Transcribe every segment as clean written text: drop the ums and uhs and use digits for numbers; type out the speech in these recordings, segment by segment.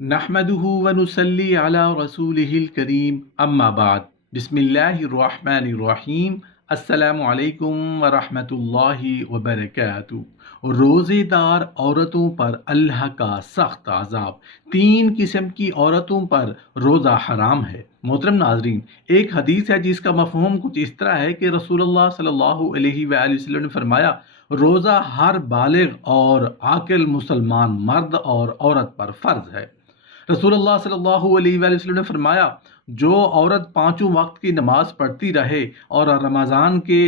نحمده ونصلي على رسوله الكريم اما بعد بسم اللہ الرحمن الرحیم السلام علیکم ورحمۃ اللہ وبرکاتہ۔ روزے دار عورتوں پر اللہ کا سخت عذاب۔ تین قسم کی عورتوں پر روزہ حرام ہے۔ محترم ناظرین، ایک حدیث ہے جس کا مفہوم کچھ اس طرح ہے کہ رسول اللہ صلی اللہ علیہ وآلہ وسلم نے فرمایا، روزہ ہر بالغ اور عاقل مسلمان مرد اور عورت پر فرض ہے۔ رسول اللہ صلی اللہ علیہ وآلہ وسلم نے فرمایا، جو عورت پانچوں وقت کی نماز پڑھتی رہے اور رمضان کے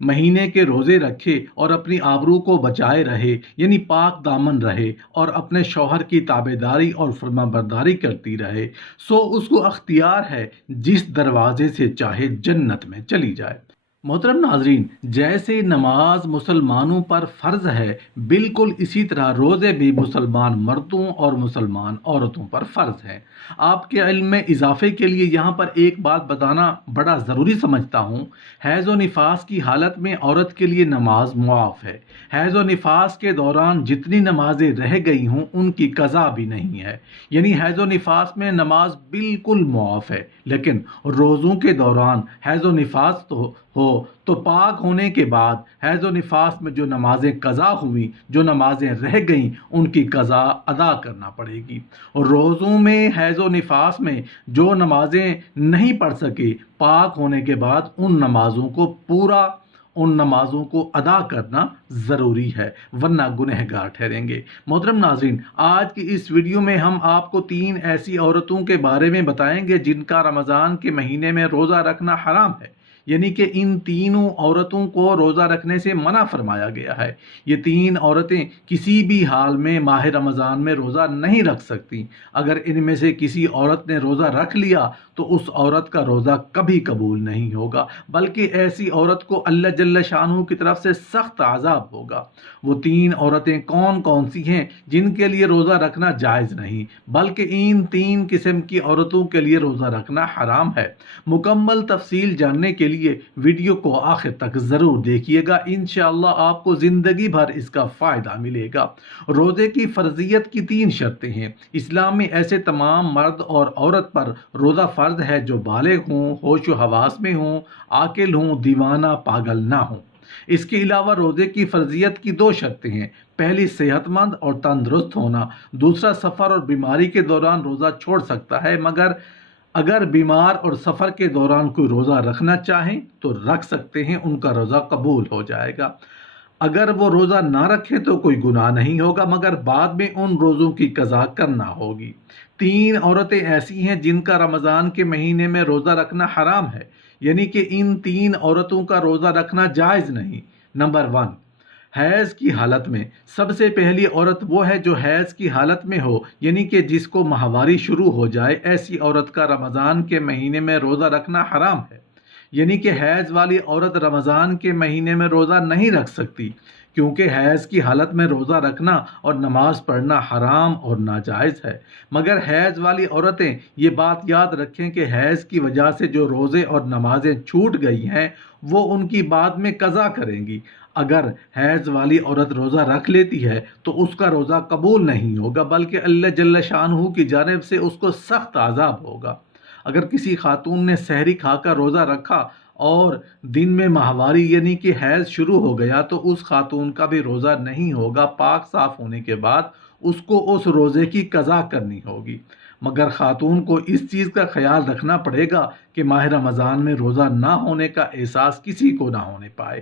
مہینے کے روزے رکھے اور اپنی آبرو کو بچائے رہے، یعنی پاک دامن رہے اور اپنے شوہر کی تابع داری اور فرما برداری کرتی رہے، سو اس کو اختیار ہے جس دروازے سے چاہے جنت میں چلی جائے۔ محترم ناظرین، جیسے نماز مسلمانوں پر فرض ہے، بالکل اسی طرح روزے بھی مسلمان مردوں اور مسلمان عورتوں پر فرض ہیں۔ آپ کے علم میں اضافے کے لیے یہاں پر ایک بات بتانا بڑا ضروری سمجھتا ہوں۔ حیض و نفاس کی حالت میں عورت کے لیے نماز معاف ہے۔ حیض و نفاس کے دوران جتنی نمازیں رہ گئی ہوں ان کی قضا بھی نہیں ہے، یعنی حیض و نفاس میں نماز بالکل معاف ہے، لیکن روزوں کے دوران حیض و نفاس تو پاک ہونے کے بعد حیض و نفاس میں جو نمازیں قضا ہوئیں، جو نمازیں رہ گئیں، ان کی قضا ادا کرنا پڑے گی۔ اور روزوں میں حیض و نفاس میں جو نمازیں نہیں پڑھ سکے، پاک ہونے کے بعد ان نمازوں کو ادا کرنا ضروری ہے، ورنہ گنہگار ٹھہریں گے۔ محترم ناظرین، آج کی اس ویڈیو میں ہم آپ کو تین ایسی عورتوں کے بارے میں بتائیں گے جن کا رمضان کے مہینے میں روزہ رکھنا حرام ہے، یعنی کہ ان تینوں عورتوں کو روزہ رکھنے سے منع فرمایا گیا ہے۔ یہ تین عورتیں کسی بھی حال میں ماہ رمضان میں روزہ نہیں رکھ سکتی۔ اگر ان میں سے کسی عورت نے روزہ رکھ لیا تو اس عورت کا روزہ کبھی قبول نہیں ہوگا، بلکہ ایسی عورت کو اللہ جل شانہ کی طرف سے سخت عذاب ہوگا۔ وہ تین عورتیں کون کون سی ہیں جن کے لیے روزہ رکھنا جائز نہیں، بلکہ ان تین قسم کی عورتوں کے لیے روزہ رکھنا حرام ہے؟ مکمل تفصیل جاننے کے لیے ویڈیو کو آخر تک ضرور دیکھیے گا، انشاءاللہ آپ کو زندگی بھر اس کا فائدہ ملے گا۔ روزے کی فرضیت کی تین شرطیں ہیں۔ اسلام میں ایسے تمام مرد اور عورت پر روزہ فرض ہے جو بالغ ہوں، ہوش و حواس میں ہوں، عاقل ہوں، دیوانہ پاگل نہ ہوں۔ اس کے علاوہ روزے کی فرضیت کی دو شرطیں ہیں۔ پہلی صحت مند اور تندرست ہونا، دوسرا سفر اور بیماری کے دوران روزہ چھوڑ سکتا ہے، مگر اگر بیمار اور سفر کے دوران کوئی روزہ رکھنا چاہیں تو رکھ سکتے ہیں، ان کا روزہ قبول ہو جائے گا۔ اگر وہ روزہ نہ رکھے تو کوئی گناہ نہیں ہوگا، مگر بعد میں ان روزوں کی قضا کرنا ہوگی۔ تین عورتیں ایسی ہیں جن کا رمضان کے مہینے میں روزہ رکھنا حرام ہے، یعنی کہ ان تین عورتوں کا روزہ رکھنا جائز نہیں۔ نمبر 1، حیض کی حالت میں۔ سب سے پہلی عورت وہ ہے جو حیض کی حالت میں ہو، یعنی کہ جس کو ماہواری شروع ہو جائے، ایسی عورت کا رمضان کے مہینے میں روزہ رکھنا حرام ہے۔ یعنی کہ حیض والی عورت رمضان کے مہینے میں روزہ نہیں رکھ سکتی، کیونکہ حیض کی حالت میں روزہ رکھنا اور نماز پڑھنا حرام اور ناجائز ہے۔ مگر حیض والی عورتیں یہ بات یاد رکھیں کہ حیض کی وجہ سے جو روزے اور نمازیں چھوٹ گئی ہیں وہ ان کی بعد میں قضا کریں گی۔ اگر حیض والی عورت روزہ رکھ لیتی ہے تو اس کا روزہ قبول نہیں ہوگا، بلکہ اللہ جل شانہ کی جانب سے اس کو سخت عذاب ہوگا۔ اگر کسی خاتون نے سحری کھا کر روزہ رکھا اور دن میں ماہواری یعنی کہ حیض شروع ہو گیا تو اس خاتون کا بھی روزہ نہیں ہوگا، پاک صاف ہونے کے بعد اس کو اس روزے کی قضا کرنی ہوگی۔ مگر خاتون کو اس چیز کا خیال رکھنا پڑے گا کہ ماہ رمضان میں روزہ نہ ہونے کا احساس کسی کو نہ ہونے پائے۔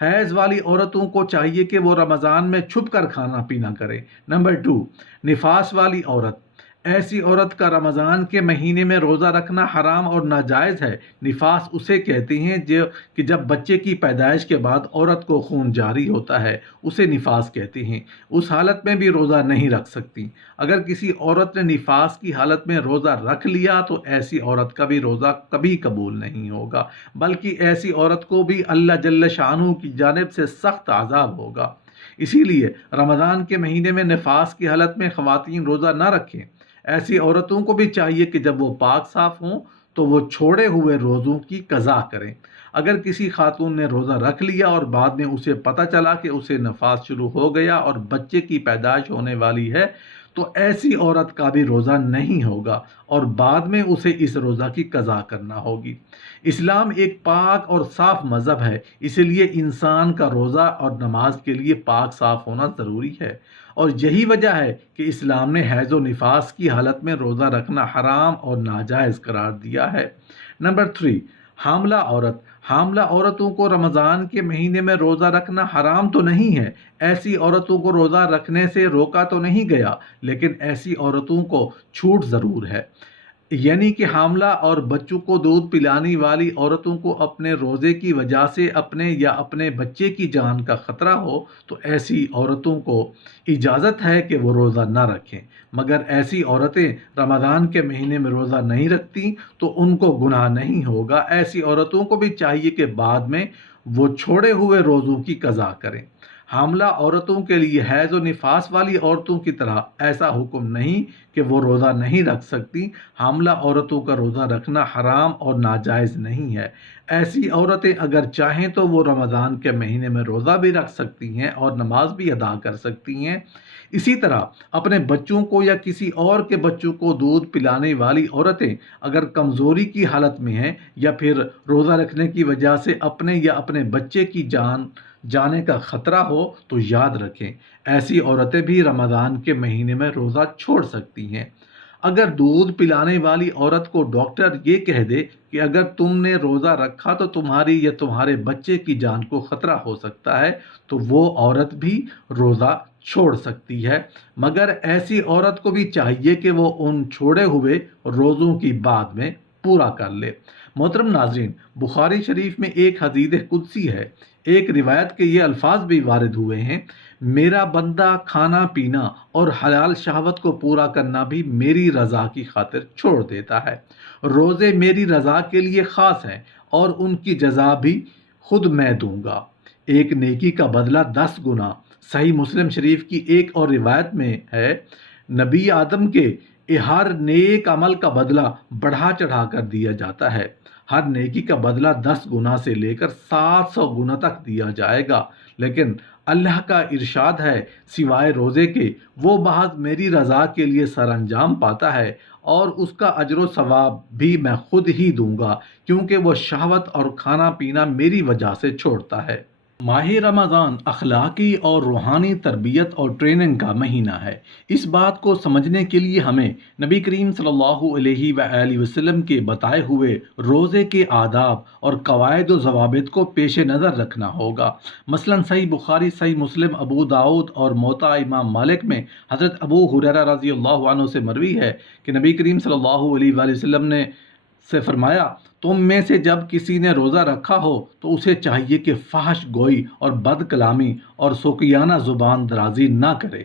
حیض والی عورتوں کو چاہیے کہ وہ رمضان میں چھپ کر کھانا پینا کریں۔ نمبر 2، نفاس والی عورت۔ ایسی عورت کا رمضان کے مہینے میں روزہ رکھنا حرام اور ناجائز ہے۔ نفاس اسے کہتے ہیں کہ جب بچے کی پیدائش کے بعد عورت کو خون جاری ہوتا ہے، اسے نفاس کہتے ہیں۔ اس حالت میں بھی روزہ نہیں رکھ سکتی۔ اگر کسی عورت نے نفاس کی حالت میں روزہ رکھ لیا تو ایسی عورت کا بھی روزہ کبھی قبول نہیں ہوگا، بلکہ ایسی عورت کو بھی اللہ جل شانہ کی جانب سے سخت عذاب ہوگا۔ اسی لیے رمضان کے مہینے میں نفاس کی حالت میں خواتین روزہ نہ رکھیں۔ ایسی عورتوں کو بھی چاہیے کہ جب وہ پاک صاف ہوں تو وہ چھوڑے ہوئے روزوں کی قضا کریں۔ اگر کسی خاتون نے روزہ رکھ لیا اور بعد میں اسے پتہ چلا کہ اسے نفاس شروع ہو گیا اور بچے کی پیدائش ہونے والی ہے تو ایسی عورت کا بھی روزہ نہیں ہوگا اور بعد میں اسے اس روزہ کی قضا کرنا ہوگی۔ اسلام ایک پاک اور صاف مذہب ہے، اسی لیے انسان کا روزہ اور نماز کے لیے پاک صاف ہونا ضروری ہے، اور یہی وجہ ہے کہ اسلام نے حیض و نفاس کی حالت میں روزہ رکھنا حرام اور ناجائز قرار دیا ہے۔ نمبر 3، حاملہ عورت۔ حاملہ عورتوں کو رمضان کے مہینے میں روزہ رکھنا حرام تو نہیں ہے، ایسی عورتوں کو روزہ رکھنے سے روکا تو نہیں گیا، لیکن ایسی عورتوں کو چھوٹ ضرور ہے۔ یعنی کہ حاملہ اور بچوں کو دودھ پلانے والی عورتوں کو اپنے روزے کی وجہ سے اپنے یا اپنے بچے کی جان کا خطرہ ہو تو ایسی عورتوں کو اجازت ہے کہ وہ روزہ نہ رکھیں، مگر ایسی عورتیں رمضان کے مہینے میں روزہ نہیں رکھتی تو ان کو گناہ نہیں ہوگا۔ ایسی عورتوں کو بھی چاہیے کہ بعد میں وہ چھوڑے ہوئے روزوں کی قضا کریں۔ حاملہ عورتوں کے لیے حیض و نفاس والی عورتوں کی طرح ایسا حکم نہیں کہ وہ روزہ نہیں رکھ سکتی۔ حاملہ عورتوں کا روزہ رکھنا حرام اور ناجائز نہیں ہے۔ ایسی عورتیں اگر چاہیں تو وہ رمضان کے مہینے میں روزہ بھی رکھ سکتی ہیں اور نماز بھی ادا کر سکتی ہیں۔ اسی طرح اپنے بچوں کو یا کسی اور کے بچوں کو دودھ پلانے والی عورتیں اگر کمزوری کی حالت میں ہیں یا پھر روزہ رکھنے کی وجہ سے اپنے یا اپنے بچے کی جان جانے کا خطرہ ہو تو یاد رکھیں ایسی عورتیں بھی رمضان کے مہینے میں روزہ چھوڑ سکتی ہیں۔ اگر دودھ پلانے والی عورت کو ڈاکٹر یہ کہہ دے کہ اگر تم نے روزہ رکھا تو تمہاری یا تمہارے بچے کی جان کو خطرہ ہو سکتا ہے تو وہ عورت بھی روزہ چھوڑ سکتی ہے، مگر ایسی عورت کو بھی چاہیے کہ وہ ان چھوڑے ہوئے روزوں کی بعد میں پورا کر لے۔ محترم ناظرین، بخاری شریف میں ایک حدیث قدسی ہے، ایک روایت کے یہ الفاظ بھی وارد ہوئے ہیں، میرا بندہ کھانا پینا اور حلال شہوت کو پورا کرنا بھی میری رضا کی خاطر چھوڑ دیتا ہے۔ روزے میری رضا کے لیے خاص ہیں اور ان کی جزا بھی خود میں دوں گا، ایک نیکی کا بدلہ 10 گنا۔ صحیح مسلم شریف کی ایک اور روایت میں ہے، نبی آدم کے ہر نیک عمل کا بدلہ بڑھا چڑھا کر دیا جاتا ہے، ہر نیکی کا بدلہ 10 گنا سے لے کر 700 گنا تک دیا جائے گا، لیکن اللہ کا ارشاد ہے سوائے روزے کے وہ محض میری رضا کے لیے سر انجام پاتا ہے اور اس کا اجر و ثواب بھی میں خود ہی دوں گا، کیونکہ وہ شہوت اور کھانا پینا میری وجہ سے چھوڑتا ہے۔ ماہ رمضان اخلاقی اور روحانی تربیت اور ٹریننگ کا مہینہ ہے۔ اس بات کو سمجھنے کے لیے ہمیں نبی کریم صلی اللہ علیہ وآلہ وسلم کے بتائے ہوئے روزے کے آداب اور قواعد و ضوابط کو پیش نظر رکھنا ہوگا۔ مثلاً صحیح بخاری، صحیح مسلم، ابو داؤد اور موطا امام مالک میں حضرت ابو ہریرہ رضی اللہ عنہ سے مروی ہے کہ نبی کریم صلی اللہ علیہ وآلہ وسلم نے فرمایا، تم میں سے جب کسی نے روزہ رکھا ہو تو اسے چاہیے کہ فحش گوئی اور بد کلامی اور سوکیانہ زبان درازی نہ کرے۔